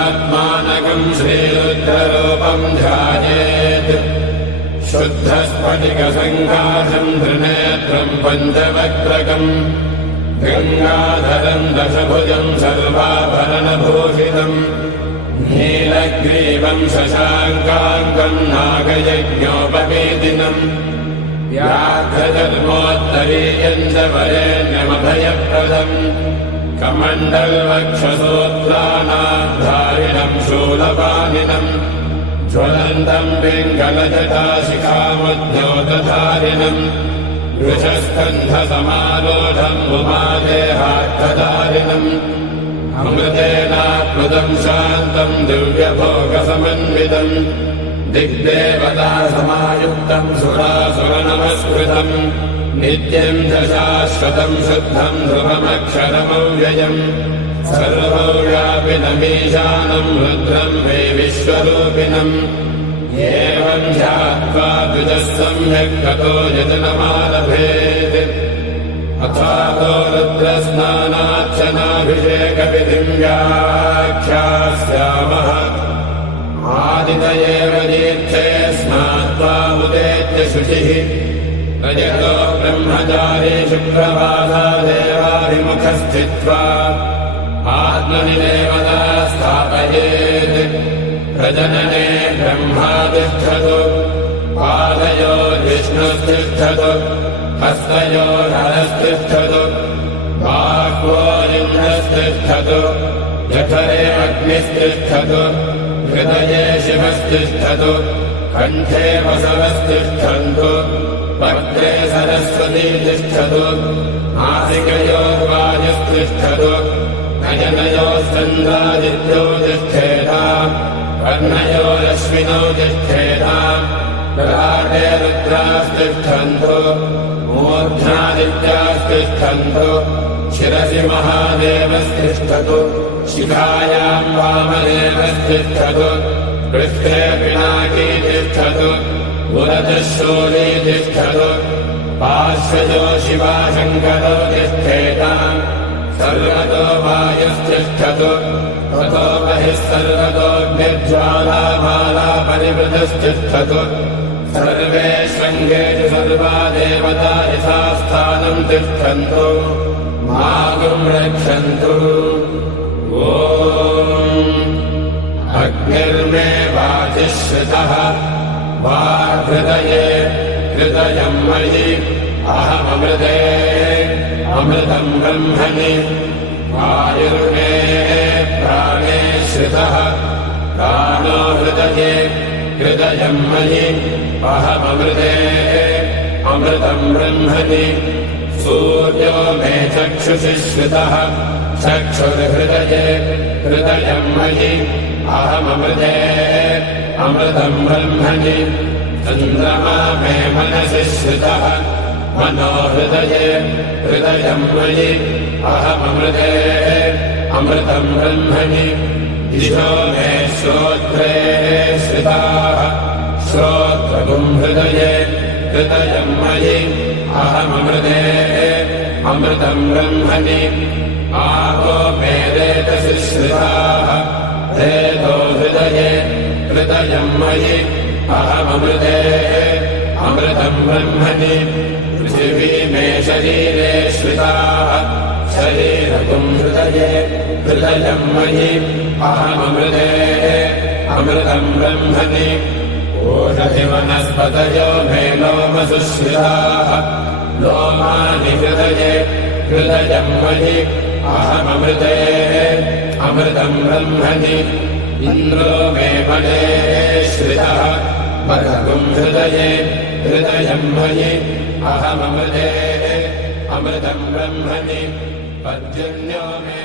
शुद्धात्मानकम् श्रीरुद्ररूपम् ध्यायेत् शुद्धस्फटिकसङ्काशम् त्रिनेत्रम् पञ्चवक्त्रकम् गङ्गाधरम् दशभुजम् सर्वाभरणभूषितम् नीलग्रीवम् शशाङ्काङ्कम् नागयज्ञोपवेदिनम् व्याघ्रधर्मोत्तरीयम् च वरेण्यमभयप्रदम् कमण्डलवक्षसूत्राणाधारिणम् शूलपाणिनम् ज्वलन्तम् पिङ्गलजटाशिखामद्योतधारिणम् वृषस्कन्धसमारोढम् उमादेहार्थधारिणम् अमृतेनाप्लुतम् शान्तम् दिव्यभोगसमन्वितम् दिग्देवतासमायुक्तम् सुरासुरनमस्कृतम् नित्यम् च शाश्वतम् शुद्धम् ध्रुवमक्षरमव्ययम् सर्वव्यापिनमीशानम् रुद्रम् वै विश्वरूपिणम् एवम् ध्यात्वा द्विजः सम्यक् ततो यजनमालभेत् अथातो रुद्रस्नानार्चनाभिषेकविधिम् व्याख्यास्यामः आदितयेव तीर्थे स्नात्वा उदेत्य शुचिः रजतो ब्रह्मचारी शुक्रवासादेवाभिमुखः स्थित्वा आत्मनि देवता स्थापयेत् प्रजनने ब्रह्मा तिष्ठतु पादयोर्विष्णुस्तिष्ठतु हस्तयोर्हरस्तिष्ठतु बाह्वोरिन्द्रस्तिष्ठतु जठरे अग्निस्तिष्ठतु हृदये शिवस्तिष्ठतु कण्ठे वसवस्तिष्ठन्तु वक्त्रे सरस्वती तिष्ठतु नासिकयोर्वायुस्तिष्ठतु नयनयोश्चन्द्रादित्यो तिष्ठेताम् कर्णयोरश्विनौ तिष्ठेताम् ललाटे रुद्रास्तिष्ठन्तु मूर्ध्नादित्यास्तिष्ठन्तु शिरसि महादेवस्तिष्ठतु शिखायाम् वामदेवस्तिष्ठतु पृष्ठे पिनाकी तिष्ठतु पुरतः शूली तिष्ठतु पार्श्वजो शिवाशङ्करो तिष्ठेताम् सर्वतो वायुस्तिष्ठतु ततो बहिः सर्वतोऽग्निज्वालामाला परिवृतस्तिष्ठतु सर्वे शृङ्गेषु सर्वा देवता यथास्थानम् तिष्ठन्तु मागुम् रक्षन्तु ॐ अग्निर्मे वाचिः श्रितः वाहृदये हृदयम् मयि अहममृते अमृतम् ब्रह्मणि वायुर्मे प्राणे श्रितः प्राणो हृदये हृदयम् मयि अहममृते अमृतम् ब्रह्मणि सूर्यो मे चक्षुषि श्रितः चक्षुर्हृदये हृदयम् मयि अहममृते अमृतम् ब्रह्मणि चन्द्रमा मे मनसि श्रितः मनो हृदये हृदयम् मयि अहममृते अमृतम् ब्रह्मणि दिशो मे श्रोत्रे श्रिताः श्रोत्रगुम् हृदये हृदयम् मयि अहममृते अमृतम् ब्रह्मणि आपो मे रेतसि श्रिताः रेतो हृदये हृदयम् मयि अहममृते अमृतम् ब्रह्मणि पृथिवी मे शरीरे श्रिताः शरीरगुम् हृदये हृदयम् मयि अहममृते अमृतम् ब्रह्मणि ओषधिवनस्पतयो मे लोमसु श्रिताः लोमानि हृदये हृदयम् मयि अहममृते अमृतम् ब्रह्मणि इन्द्रो मे मणे श्रितः मघगुम् हृदये हृदयम् मयि अहममृते अमृतम् ब्रह्मणि पर्जन्यो मे